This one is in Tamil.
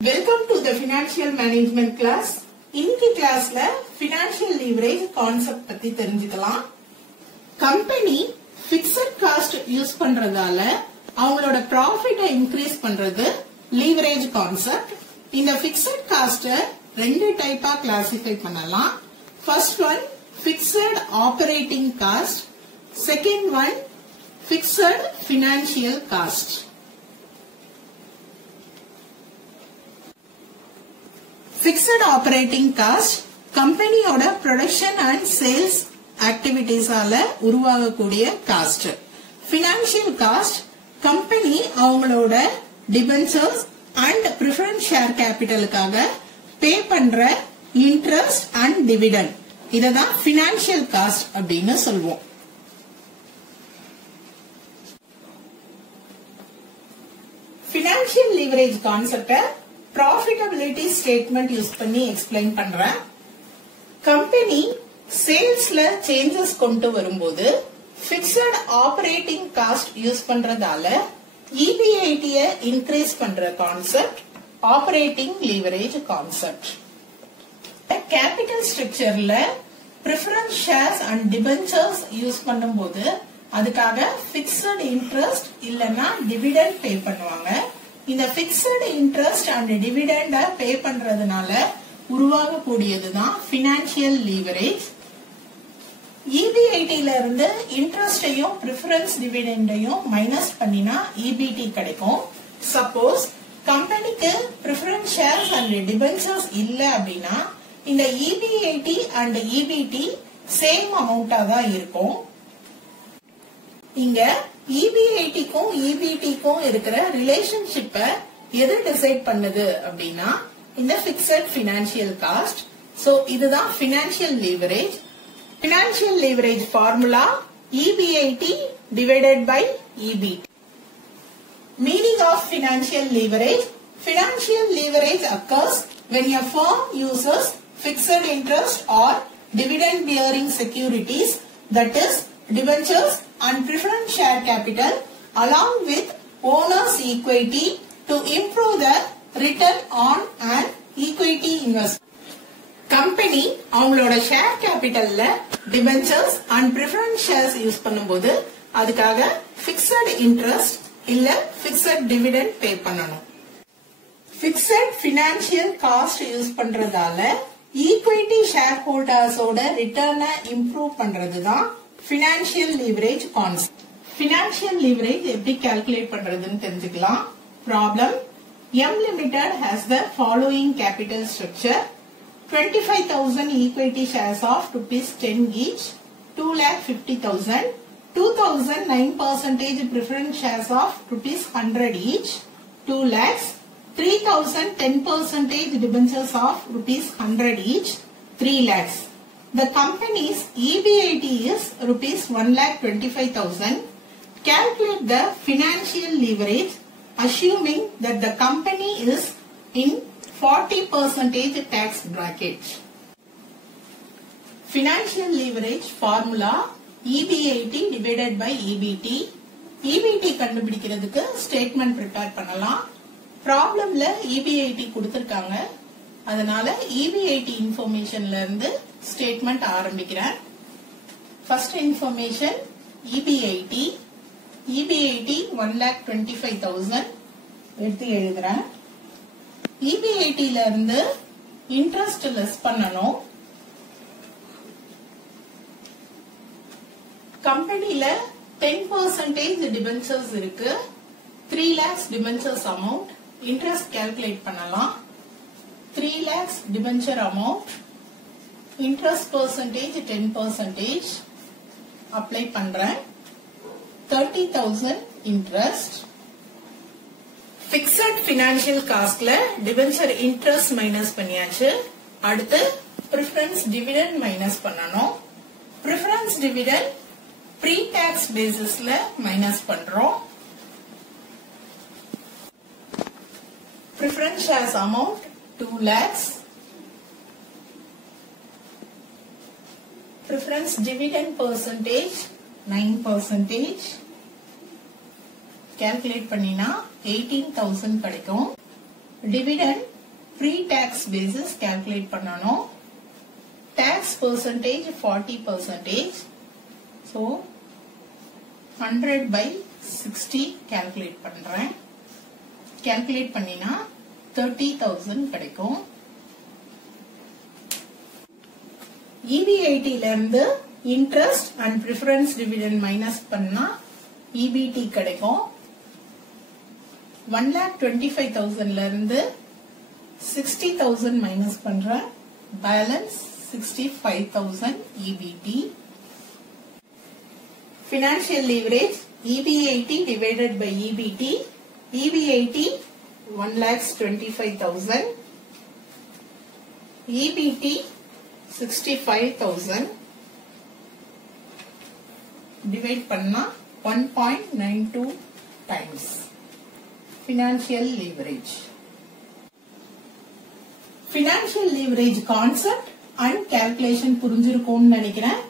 Welcome to the financial management class. இன்னைக்கு கிளாஸ்ல financial leverage concept பத்தி தெரிஞ்சுக்கலாம். கம்பெனி fixed cost யூஸ் பண்றதால அவங்களோட profit increase பண்றது leverage concept. இந்த fixed cost ரெண்டு டைப்பா classify பண்ணலாம். First one fixed operating cost. Second one fixed financial cost. Fixed operating cost company ஓட production and sales activities ஆல உருவாகக்கூடிய cost. Financial cost company அவங்களோட debentures and preference share capitalக்காக pay பண்ற interest and dividend. இததான் financial cost அப்படின்னு சொல்வோம். Financial leverage concept profitability statement use பண்ணி எக்ஸ்பிளைன் பண்றேன். கம்பெனி சேல்ஸ்ல சேஞ்சஸ் கொண்டு வரும்போது பிக்ஸட் ஆபரேட்டிங் காஸ்ட் யூஸ் பண்றதால EBIT இன்க்ரீஸ் பண்ற concept operating leverage concept. Capital ஸ்ட்ரக்சர்ல preference shares and debentures use பண்ணும்போது அதுக்காக பிக்ஸட் இன்ட்ரெஸ்ட் இல்லனா டிவிடெண்ட் பே பண்ணுவாங்க. இந்த fixed interest and dividend pay பண்றதுனால உருவாகக்கூடியதுதான் பினான்சியல் லீவரேஜ். EBIT ல இருந்து இன்ட்ரெஸ்டையும் பிரெஃபரன்ஸ் டிவிடெண்டையும் மைனஸ் பண்ணினா EBT கிடைக்கும். சப்போஸ் கம்பெனிக்கு பிரெஃபரன்ஸ் ஷேர்ஸ் அண்ட் டிபென்ச்சர்ஸ் இல்ல அப்படின்னா இந்த EBIT அண்ட் EBT சேம் அமௌண்டா தான் இருக்கும். இங்க EBIT-க்கும் EBT-க்கும் இருக்கிற ரிலேஷன்ஷிப்ப எது டிசைட் பண்ணுது அப்படின்னா இந்த பிக்ஸட் பினான்சியல் காஸ்ட். சோ இதுதான் financial leverage. Financial leverage formula EBIT divided by EBT. Meaning of financial leverage. Financial leverage occurs when a firm uses fixed interest or dividend bearing securities, that is debentures and preference share capital along with owners equity to improve the return on an equity investment. Company அவங்களோட ஷேர் கேபிட்டல்ல debentures and preference shares use பண்ணும்போது அதுக்காக பிக்ஸட் இன்ட்ரெஸ்ட் இல்ல பிக்ஸட் டிவிடெண்ட் பே பண்ணணும். பிக்ஸட் பினான்சியல் காஸ்ட் யூஸ் பண்றதால ஈக்விட்டி ஷேர் ஹோல்டர்ஸோட ரிட்டர்னை இம்ப்ரூவ் பண்றதுதான் financial leverage concept. Financial leverage எப்படி கால்குலேட் பண்றதுன்னு தெரிஞ்சுக்கலாம். Problem M Limited has the following capital structure: 25,000 equity shares of ₹10 each, 2,50,000, 2,000 9% preference shares of ₹100 each, 2 lakhs, 3,000 10% debentures of ₹100 each, 3 lakhs. The company's EBIT is ₹1,25,000. Calculate the financial leverage assuming that the company is in 40% tax bracket. Financial leverage formula EBIT divided by EBT. EBT கண்டுபிடிக்கிறதுக்கு ஸ்டேட்மெண்ட் ப்ரிப்பேர் பண்ணலாம். ப்ராப்ளம்ல EBIT கொடுத்திருக்காங்க. அதனால EBIT இன்ஃபர்மேஷன்ல இருந்து ஸ்டேட்மெண்ட் ஆரம்பிக்கிறேன். ஃபர்ஸ்ட் இன்ஃபர்மேஷன் EBIT 1,25,000 எடுத்து எழுதுறேன். EBIT ல இருந்து இன்ட்ரெஸ்ட் லெஸ் பண்ணணும். கம்பெனில 10% டிபென்ச்சர்ஸ் இருக்கு. 3 lakhs debentures amount. Interest calculate பண்ணலாம். 3 lakhs debenture amount. Interest percentage 10% apply பண்றேன். 30,000 இன்ட்ரெஸ்ட். பிக்ஸட் பினான்சியல் காஸ்ட்ல டிபென்ச்சர் இன்ட்ரெஸ்ட் மைனஸ் பண்ணியாச்சு. அடுத்து பிரெஃபரன்ஸ் டிவிடெண்ட் மைனஸ் பண்ணணும். பிரெஃபரன்ஸ் டிவிடெண்ட் ப்ரீ டாக்ஸ் பேசிஸ்ல மைனஸ் பண்றோம். Preference shares amount 2 lakhs. Preference dividend percentage 9%. Calculate பண்ணினா 18,000 கிடைக்கும். dividend pre-tax basis calculate பண்ணனும். Tax percentage 40%. So 100 by 60 calculate பண்றேன். Calculate பண்ணினா 30,000 கிடைக்கும். EBIT ல இருந்து interest and preference dividend minus பண்ணா EBT கிடைக்கும். 1,25,000 ல இருந்து 60,000 minus பண்றேன். Balance 65,000 EBT. Financial leverage EBIT divided by EBT. EBIT 1,25,000. EBT 65,000. Divide பண்ணா 1.92 times. Financial leverage. Financial leverage concept and calculation புரிஞ்சிருக்கும்னு நினைக்கிறேன்.